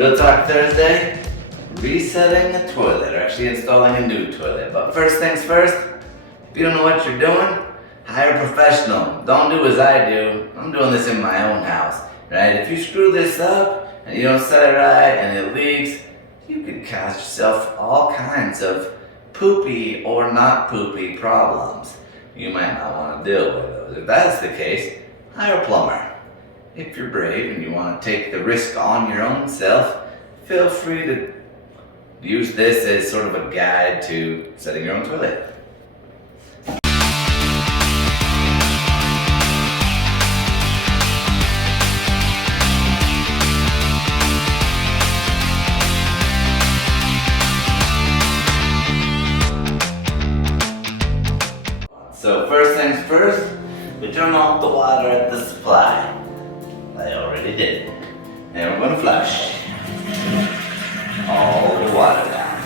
Real Talk Thursday, resetting the toilet, or actually installing a new toilet. But first things first, if you don't know what you're doing, hire a professional. Don't do as I do. I'm doing this in my own house, right? If you screw this up and you don't set it right and it leaks, you could cause yourself all kinds of poopy or not poopy problems you might not want to deal with those. If that's the case, hire a plumber. If you're brave and you want to take the risk on your own self, feel free to use this as sort of a guide to setting your own toilet. So first things first, we turn off the water at the supply. I already did. And we're going to flush all the water down.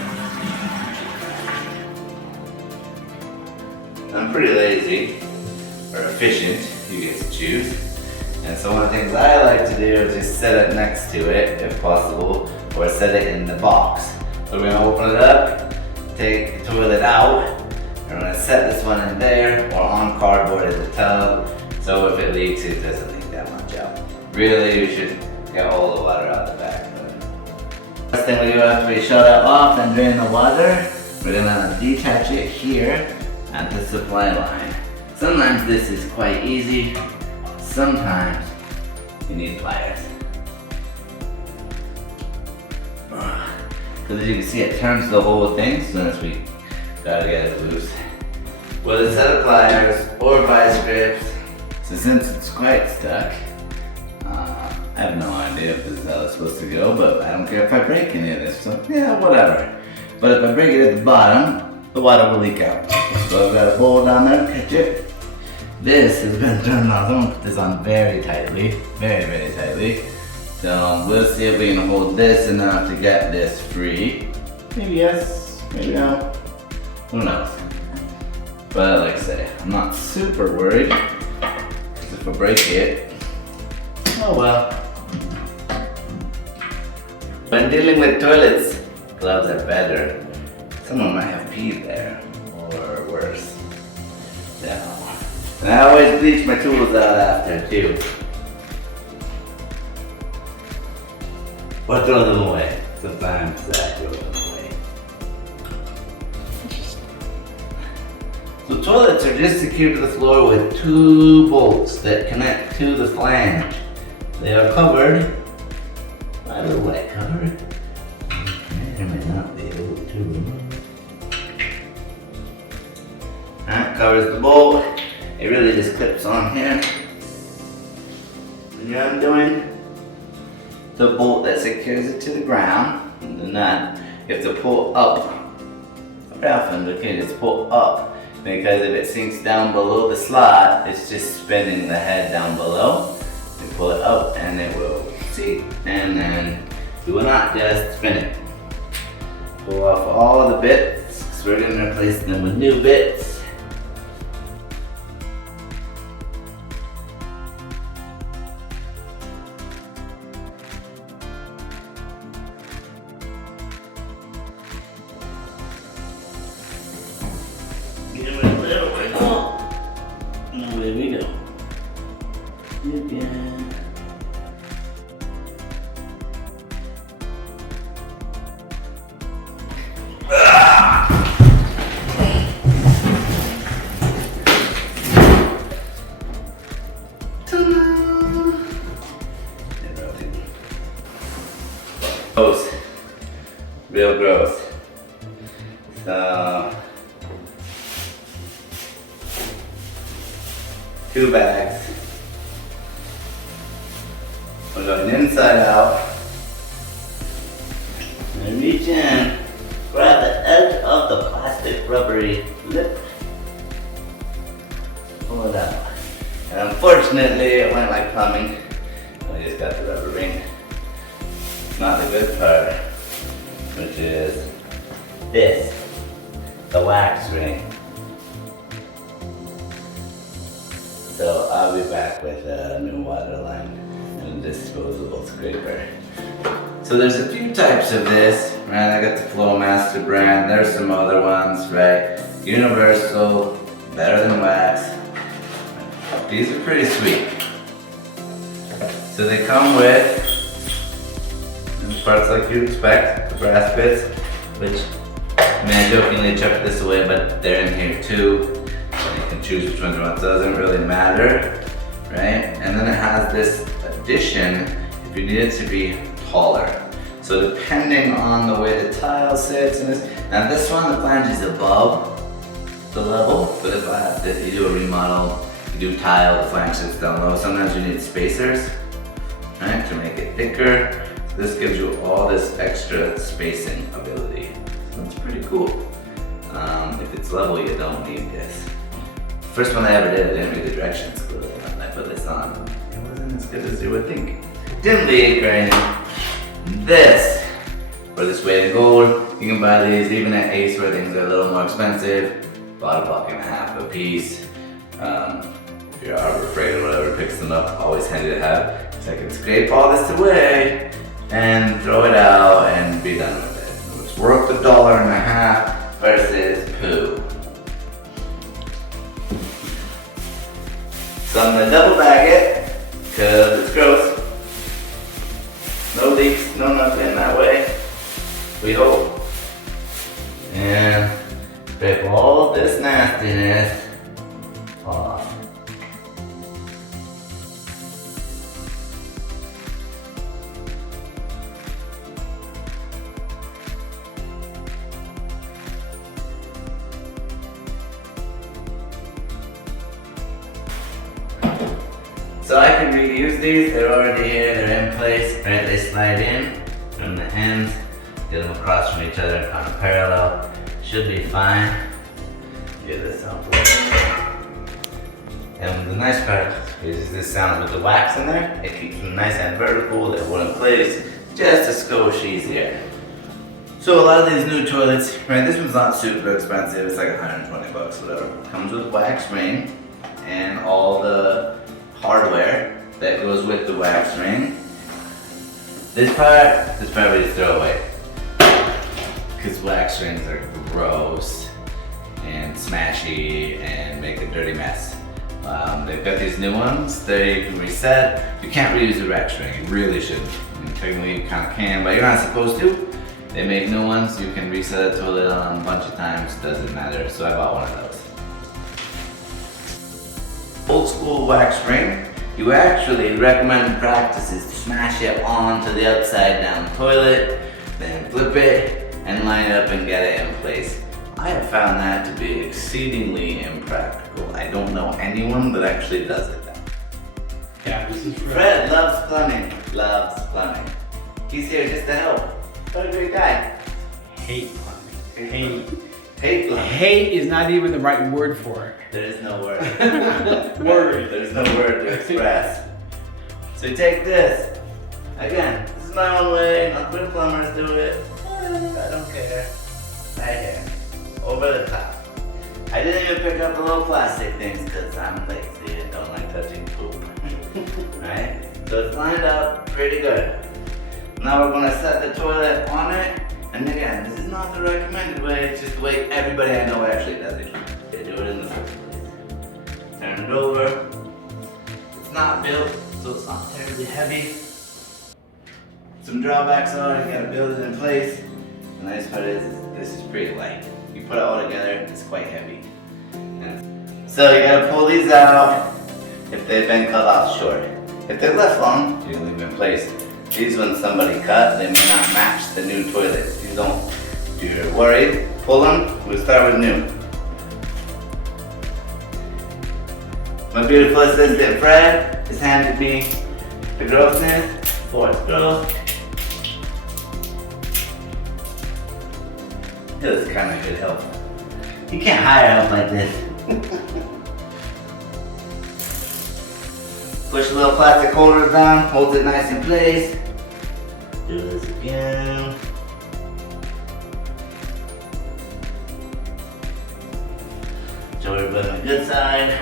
I'm pretty lazy, or efficient, you get to choose. And so one of the things I like to do is just set it next to it, if possible, or set it in the box. So we're going to open it up, take the toilet out, we're going to set this one in there, or on cardboard at the tub, so if it leaks, it doesn't leak that much out. Really, you should get all the water out the back. First thing we do after we shut it off and drain the water, we're going to detach it here at the supply line. Sometimes this is quite easy, sometimes you need pliers. Because as you can see, it turns the whole thing, so as we gotta get it loose. With a set of pliers or vice grips, so since it's quite stuck, I have no idea if this is how it's supposed to go, but I don't care if I break any of this, so yeah, whatever. But if I break it at the bottom, the water will leak out. So I've got a bowl down there, catch it. This has been turned off. I'm gonna put this on very tightly, very tightly. So we'll see if we can hold this enough to get this free. Maybe yes, maybe no. Who knows? But like I say, I'm not super worried, because if I break it, oh well. When dealing with toilets, gloves are better. Someone might have peed there, or worse. Yeah. And I always bleach my tools out after too. Or throw them away. Sometimes I throw them away. So toilets are just secured to the floor with 2 bolts that connect to the flange. They are covered by a little white cover. There may not be able to. That covers the bolt. It really just clips on here. When you're undoing the bolt that secures it to the ground, and the nut, you have to pull up. Very often, okay, just pull up, because if it sinks down below the slot, it's just spinning the head down below. You pull it up and it will seat, and then you will not just spin it. Pull off all the bits, because we're going to replace them with new bits. Give it a little wiggle, and away we go. Again. Gross. Real gross. So 2 bags. We're going inside out. And reach in, grab the edge of the plastic rubbery lip, pull it out. And unfortunately, it went like plumbing. I just got the rubber ring. Not the good part, which is this, the wax ring. So I'll be back with a new water line and a disposable scraper. So there's a few types of this, right? I got the Flowmaster brand. There's some other ones, right? Universal, better than wax. These are pretty sweet. So they come with parts like you'd expect, the brass bits, which, I mean, I jokingly chucked this away, but they're in here too. So you can choose which ones you want. It doesn't really matter, right? And then it has this addition if you need it to be taller. So depending on the way the tile sits and this, now this one, the flange is above the level, but if you do a remodel, you do tile, the flange sits down low. Sometimes you need spacers, right, to make it thicker. So this gives you all this extra spacing ability. So it's pretty cool. If it's level, you don't need this. First one I ever did, I didn't read the directions clearly when I put this on. It wasn't as good as you would think. Didn't leak or anything. This, for this weight of gold, you can buy these even at Ace where things are a little more expensive. About $1.50 a piece. If you're Arbor Freight or whatever picks them up, always handy to have. So I can scrape all this away and throw it out and be done with it. It's worth $1.50 versus poo. So I'm gonna double bag it because it's gross. No leaks, no nothing that way. We hope. And scrape all this nastiness off. So I can reuse these, they're already here, they're in place, right? They slide in from the ends, get them across from each other kind of parallel. Should be fine. Get this up. And the nice part is this sound with the wax in there. It keeps them nice and vertical, they hold in place, just a skosh easier. So a lot of these new toilets, right, this one's not super expensive, it's like 120 bucks, whatever. Comes with wax ring and all the hardware that goes with the wax ring. This part we just throw away. Because wax rings are gross and smashy and make a dirty mess. They've got these new ones that you can reset. You can't reuse a wax ring, you really shouldn't. I mean, technically you kind of can, but you're not supposed to. They make new ones, you can reset a toilet on a bunch of times, doesn't matter. So I bought one of those. Old school wax ring, you actually recommend practices to smash it onto the upside down toilet, then flip it and line it up and get it in place. I have found that to be exceedingly impractical. I don't know anyone that actually does it. Yeah, this is Fred loves plumbing, He's here just to help. What a great guy. Hate plumbing. Hate plumbing. Hate is not even the right word for it. There is no word. Word. There's no word to express. So take this. Again, this is my own way, not the way plumbers do it. I don't care. Right here. Over the top. I didn't even pick up the little plastic things because I'm lazy and don't like touching poop. Right? So it's lined up pretty good. Now we're going to set the toilet on it. And again, this is not the recommended way, it's just the way everybody I know actually does it. They do it in the first place. Turn it over. It's not built, so it's not terribly heavy. Some drawbacks are you gotta build it in place. The nice part is this is pretty light. You put it all together, it's quite heavy. And so you gotta pull these out if they've been cut off short. If they're left long, you can leave them in place. These ones somebody cut, they may not match the new toilets. These don't. If you're worried, pull them. We'll start with new. My beautiful assistant Fred has handed me the grossness before it's gross. This is kind of good help. You can't hire help like this. Push the little plastic holders down, holds it nice in place. Do this again. Show everybody on the good side.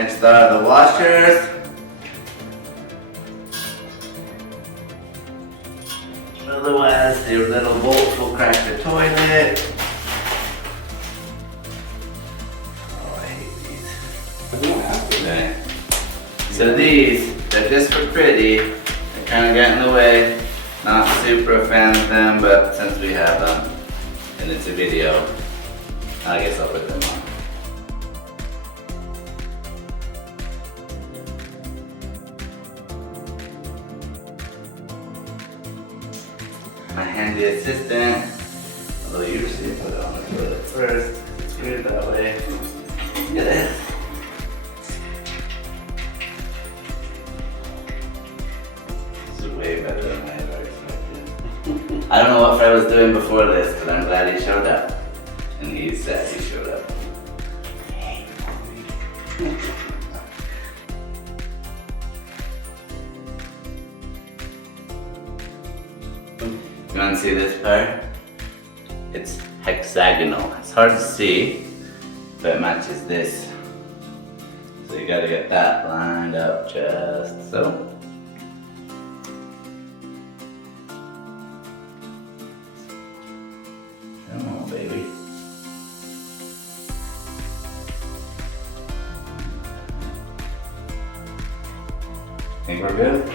Next are the washers. Otherwise, your little bolts will crack the toilet. Oh, I hate these. Okay. So these, they're just for pretty. They kind of get in the way. Not super a fan of them, but since we have them and it's a video, I guess I'll put them on. My handy assistant, although usually I put it on the toilet first, it's weird that way. Look at this. This is way better than I ever expected. I don't know what Fred was doing before this, but I'm glad he showed up. And he said he showed up. Hey, you want to see this part? It's hexagonal. It's hard to see, but it matches this. So you gotta get that lined up just so. Come on, baby. Think we're good?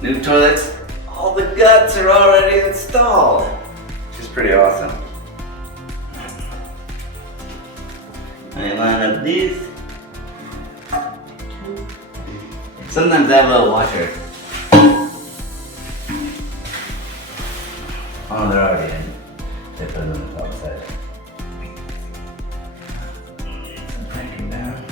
New toilets. All the guts are already installed, which is pretty awesome. I line up these. Sometimes I have a little washer. Oh, they're already in. They put them on the top side. Crank it down.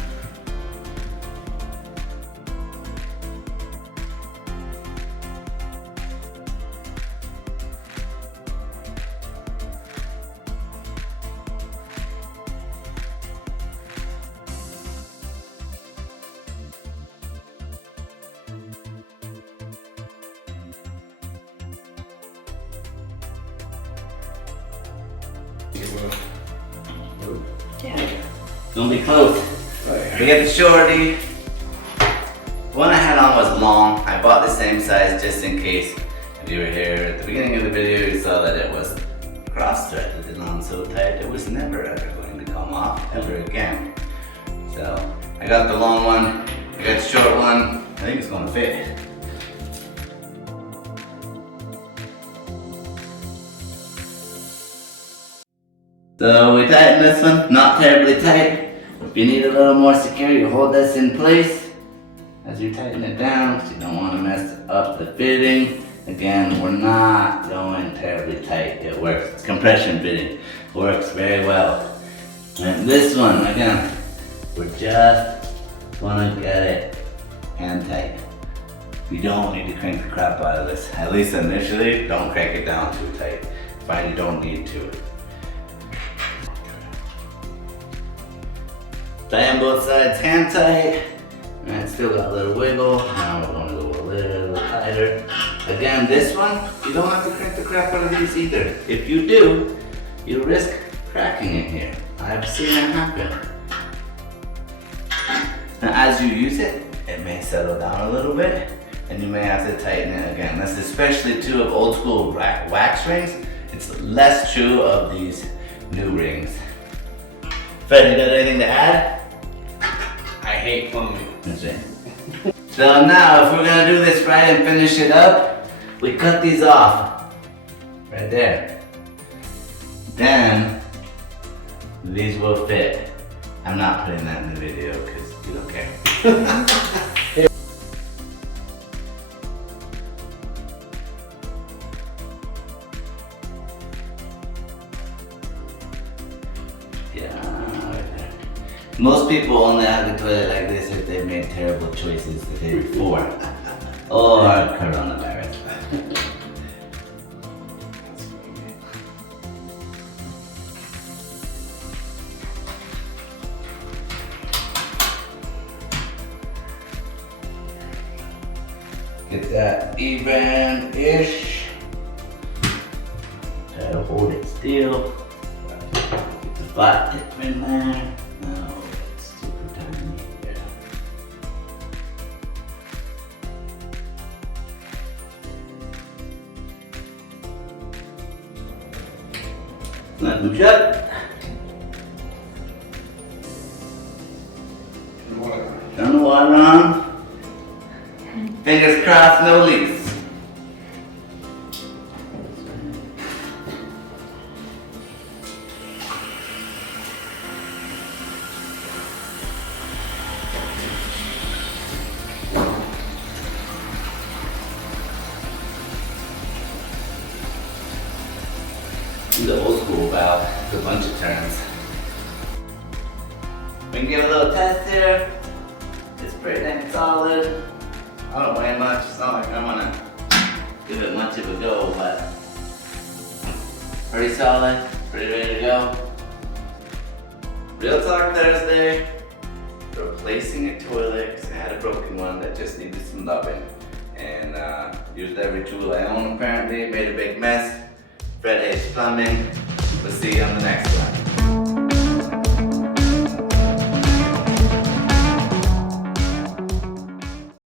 Yeah. Don't be close. We get the shorty. The one I had on was long. I bought the same size just in case. If you were here at the beginning of the video, you saw that it was cross-threaded and on so tight it was never ever going to come off ever again. So I got the long one. I got the short one. I think it's going to fit. So we tighten this one, not terribly tight. If you need a little more secure, you hold this in place as you tighten it down, because you don't want to mess up the fitting. Again, we're not going terribly tight. It works. It's compression fitting. Works very well. And this one, again, we're just going to get it hand tight. You don't need to crank the crap out of this. At least initially, don't crank it down too tight. Find you don't need to. Tie on both sides hand tight, and it's still got a little wiggle. Now we're going to go a little tighter. Again, this one, you don't have to crank the crap out of these either. If you do, you risk cracking it here. I've seen it happen. Now as you use it, it may settle down a little bit, and you may have to tighten it again. That's especially true of old school wax rings. It's less true of these new rings. Fred, you got anything to add? I hate plumbing. That's it. So now, if we're gonna do this right and finish it up, we cut these off. Right there. Then, these will fit. I'm not putting that in the video because you don't care. Yeah, right there. Most people only have the toilet like this if they've made terrible choices the day before. Or coronavirus. Get that even-ish. Try to hold it still. Get the flat tip in there. No, it's too Not too shut. Turn the water on. Fingers crossed, no leaks. The old school valve, it's a bunch of turns. We can give a little test here. It's pretty dang solid. I don't weigh much, it's not like I'm gonna give it much of a go, but pretty solid, pretty ready to go. Real Talk Thursday, replacing a toilet because I had a broken one that just needed some loving. And used every tool I own apparently, made a big mess. Fred H Plumbing. We'll see you on the next one.